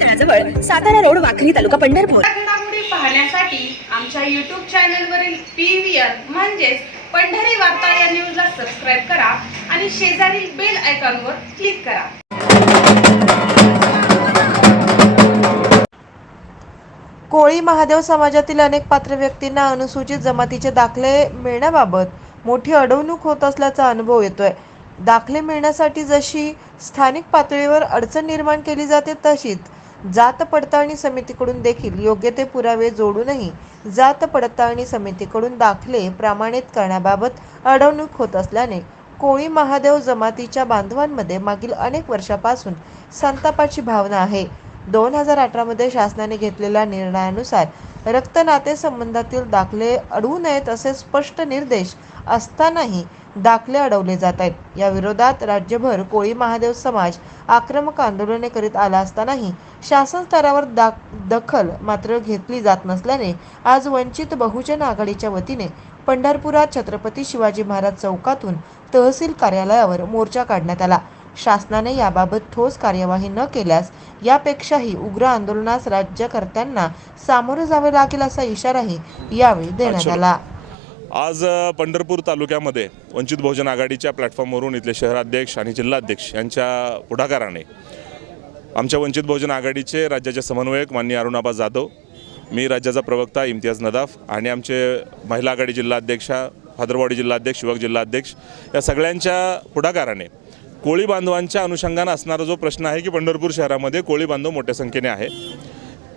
तळाजवळ Satara road Wakhari taluka Pandharpur. पाहण्यासाठी आमच्या YouTube चॅनलवरील पी व्ही आर म्हणजेच पंढरी वार्ता या न्यूजला सबस्क्राईब करा आणि शेजारील बेल आयकॉनवर क्लिक करा. कोळी महादेव समाजातील अनेक पात्र व्यक्तींना अनुसूचित जमातीचे दाखले मिळण्याबाबत मोठी अडवणूक होत असल्याचा अनुभव येतोय. दाखले मिळण्यासाठी जशी स्थानिक पातळीवर अडचण निर्माण केली जाते तशीच जात पडताळणी समितीकडून देखील योग्य ते पुरावे जोडूनही जात पडताळणी समितीकडून दाखले प्रमाणित करण्याबाबत अडवणूक होत असल्याने कोळी महादेव जमातीच्या बांधवांमध्ये मागील अनेक वर्षापासून संतापाची भावना आहे. दोन हजार अठरामध्ये शासनाने घेतलेल्या निर्णयानुसार रक्त नातेसंबंधातील दाखले अडवू नयेत असे स्पष्ट निर्देश असतानाही दाखले अडवले जात आहेत. या विरोधात राज्यभर कोळी महादेव समाज आक्रमक आंदोलने करीत आला असतानाही शासन स्तरावर दा दखल मात्र घेतली जात नसल्याने आज वंचित बहुजन आघाडीच्या वतीने पंढरपुरात छत्रपती शिवाजी महाराज चौकातून तहसील कार्यालयावर मोर्चा काढण्यात आला. शासनाने याबाबत ठोस कार्यवाही न केल्यास यापेक्षाही उग्र आंदोलनास राज्यकर्त्यांना सामोरे जावे लागेल असा इशाराही यावेळी देण्यात. आला. आज पंढरपूर तालुक्यामध्ये वंचित बहुजन आघाडीच्या प्लॅटफॉर्मवरून इथले शहराध्यक्ष आणि जिल्हाध्यक्ष यांच्या पुढाकाराने आमच्या वंचित बहुजन आघाडीचे राज्याचे समन्वयक माननीय अरुणाबा जाधव मी राज्याचा प्रवक्ता इम्तियाज नदाफ आणि आमचे महिला आघाडी जिल्हाध्यक्षा भादरवाडी जिल्हाध्यक्ष युवक जिल्हाध्यक्ष या सगळ्यांच्या पुढाकाराने कोळी बांधवांच्या अनुषंगानं असणारा जो प्रश्न आहे की पंढरपूर शहरामध्ये कोळी बांधव मोठ्या संख्येने आहे.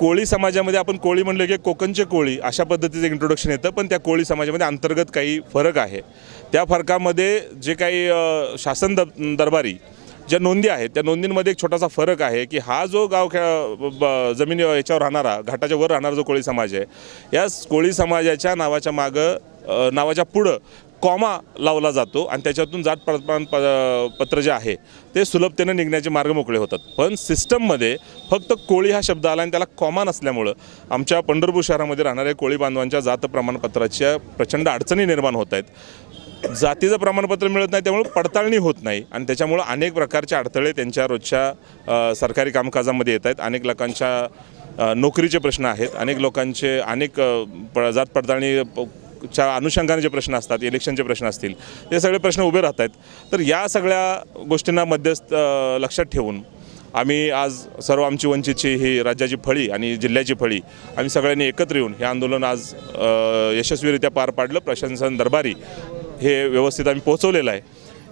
कोळी समाजामध्ये आपण कोळी म्हणलं की कोकणचे कोळी अशा पद्धतीचं इंट्रोडक्शन येतं पण त्या कोळी समाजामध्ये अंतर्गत काही फरक आहे. त्या फरकामध्ये जे काही शासन द दरबारी ज्या नोंदी आहेत त्या नोंदींमध्ये एक छोटासा फरक आहे की हा जो गाव खे ब- जमिनी याच्यावर राहणारा घाटाच्या वर राहणारा जो कोळी समाज आहे या कोळी समाजाच्या नावाच्या मागं नावाच्या पुढं कॉमा लावला जातो आणि त्याच्यातून जात प्रमाण प- पत्र जे आहे ते सुलभतेने निघण्याचे मार्ग मोकळे होतात. पण सिस्टममध्ये फक्त कोळी हा शब्द आला आणि त्याला कॉमा नसल्यामुळं आमच्या पंढरपूर शहरामध्ये राहणाऱ्या कोळी बांधवांच्या जात प्रमाणपत्राच्या प्रचंड अडचणी निर्माण होत आहेत. जातीचं प्रमाणपत्र मिळत नाही त्यामुळे पडताळणी होत नाही आणि त्याच्यामुळं अनेक प्रकारचे अडथळे त्यांच्या रोजच्या सरकारी कामकाजामध्ये येत आहेत. अनेक लोकांच्या नोकरीचे प्रश्न आहेत. अनेक लोकांचे अनेक प- जात पडताळणी प- च्या अनुषंगाने जे प्रश्न असतात इलेक्शनचे प्रश्न असतील ते सगळे प्रश्न उभे राहत आहेत तर या सगळ्या गोष्टींना मध्यस्थ लक्षात ठेवून आम्ही आज सर्व आमची वंचितची ही राज्याची फळी आणि जिल्ह्याची फळी आम्ही सगळ्यांनी एकत्र येऊन हे आंदोलन आज यशस्वीरित्या पार पाडलं. प्रशासन दरबारी हे व्यवस्थित आम्ही पोहोचवलेलं आहे.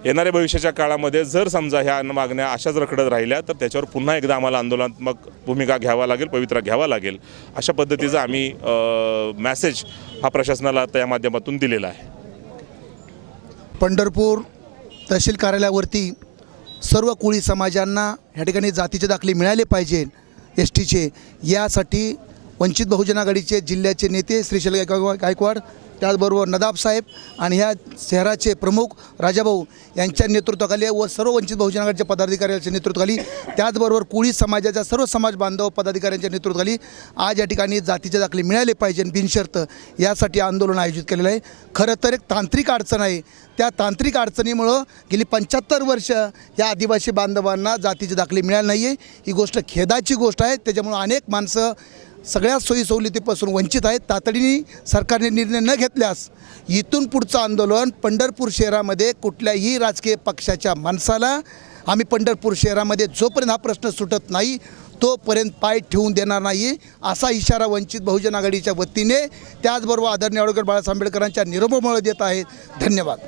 येणाऱ्या भविष्याच्या काळामध्ये जर समजा ह्या मागण्या अशाच रखडत राहिल्या तर त्याच्यावर पुन्हा एकदा आम्हाला आंदोलनात्मक भूमिका घ्यावा लागेल पवित्रा घ्यावा लागेल. अशा पद्धतीचा आम्ही मॅसेज हा प्रशासनाला त्या माध्यमातून दिलेला आहे. पंढरपूर तहसील कार्यालयावरती सर्व कोळी समाजांना ह्या ठिकाणी जातीचे दाखले मिळाले पाहिजे एस टीचे यासाठी वंचित बहुजन आघाडीचे जिल्ह्याचे नेते श्रीशैल गायकवाड त्याचबरोबर नदाब साहेब आणि ह्या शहराचे प्रमुख राजाभाऊ यांच्या नेतृत्वाखाली व सर्व वंचित बहुजन आघाडीच्या पदाधिकाऱ्यांच्या नेतृत्वाखाली त्याचबरोबर कोळी समाजाच्या सर्व समाज बांधव पदाधिकाऱ्यांच्या नेतृत्वाखाली आज या ठिकाणी जातीचे दाखले मिळाले पाहिजे बिनशर्त यासाठी आंदोलन आयोजित केलेलं आहे. खरं तर एक तांत्रिक अडचण आहे. त्या तांत्रिक अडचणीमुळं गेली पंच्याहत्तर वर्ष या आदिवासी बांधवांना जातीचे दाखले मिळाले नाही आहे ही गोष्ट खेदाची गोष्ट आहे. त्याच्यामुळं अनेक माणसं सगळ्या सोयी सवलतीपासून वंचित आहेत. तातडीने सरकारने निर्णय न घेतल्यास इथून पुढचं आंदोलन पंढरपूर शहरामध्ये कुठल्याही राजकीय पक्षाच्या माणसाला आम्ही पंढरपूर शहरामध्ये जोपर्यंत हा प्रश्न सुटत नाही तोपर्यंत पाय ठेवून देणार नाही असा इशारा वंचित बहुजन आघाडीच्या वतीने त्याचबरोबर आदरणीय ॲडव्होकेट बाळासाहेब आंबेडकरांच्या निरोपामुळे देत आहे धन्यवाद.